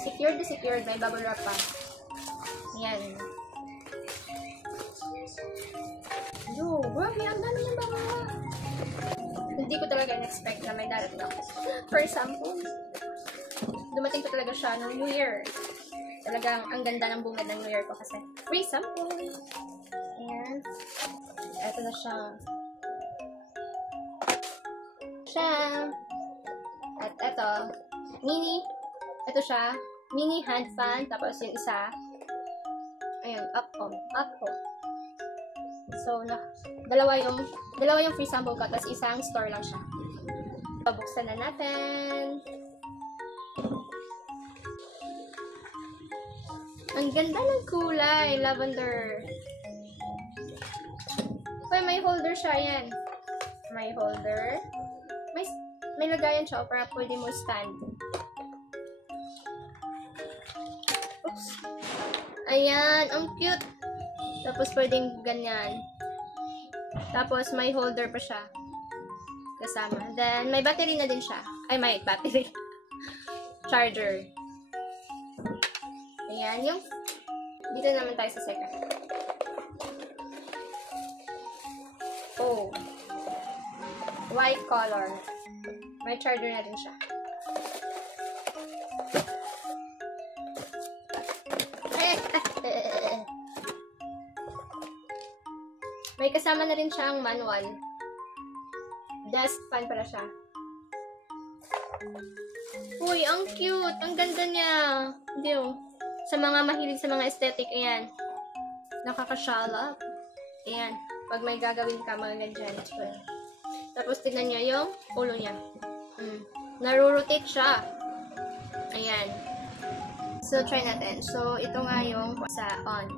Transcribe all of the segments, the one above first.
Secured na secured. May bubble wrap pa. Yan. Yo, grabe. Ang dami ng bubble wrap. Hindi ko talaga in-expect na may darating ako. For example, dumating ko talaga siya noong New Year. Talagang ang ganda ng bungad ng New Year ko kasi free sample. Ayan. Ito na siya. At ito, ito siya, mini hand fan, tapos yung isa, ayun, up home. So, dalawa yung free sample ko, tapos isang store lang siya. Pabuksan na natin. Ang ganda ng kulay, lavender. Uy, may holder siya, yan. May holder. May lagayan siya para pwede mo stand. Oops. Ayan, ang cute. Tapos pwedeng ganyan. Tapos may holder pa siya. Kasama. Then may battery na din siya. Ay, may battery. Charger. Ayan, yung dito naman tayo sa second. Oh. White color. May charger na din siya. May kasama na rin siyang manual. Desk fan pala siya. Uy, ang cute! Ang ganda niya! Hindi oh. Sa mga mahilig sa mga aesthetic, ayan. Nakaka-shallop. Ayan. Pag may gagawin ka, mga ganyan. Tapos, tignan niya yung ulo niya. Narurotate siya. Ayan. So, try natin. So, ito nga yung sa on.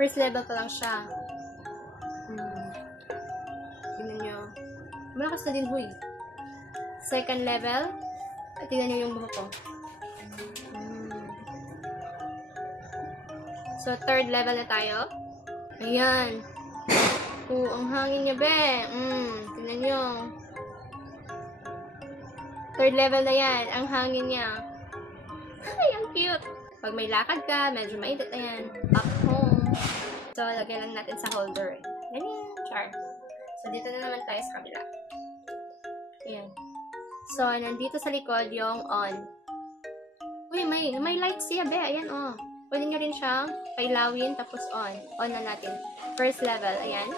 First level pa lang siya. Tignan nyo. Malakas na din, huy. Second level. Tignan nyo yung buhok ko. So, third level na tayo. Ayan. Ang hangin niya, be. Tignan nyo. Third level na yan. Ang hangin niya. Ay, ang cute. Pag may lakad ka, medyo mainit. Ayan. Up home. So, lagay lang natin sa holder. Ganyan. Char. So, dito na naman tayo sa kabila. Ayan. So, nandito sa likod yung on. Uy, may lights siya, be. Ayan, oh. Pwede nyo rin siyang pailawin, tapos on. On na natin. First level. Ayan.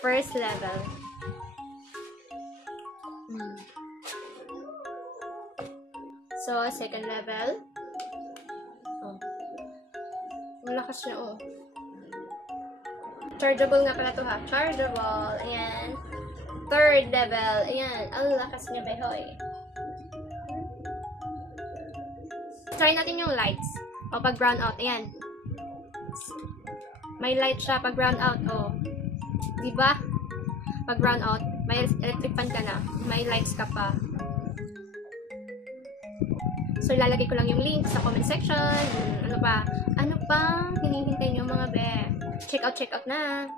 First level. So, second level. Oh. Malakas na, oh. Chargeable nga pala to, ha. Chargeable. Ayan. Third level. Ayan. Ang lakas niya, behoy. Try natin yung lights. O, pag brown out. Ayan. May light siya pag brown out. O. Diba? Pag brown out, may electric fan ka na. May lights ka pa. So, ilalagay ko lang yung link sa comment section. Ano pa? Ano pang hinihintay nyo mga be? Check out na.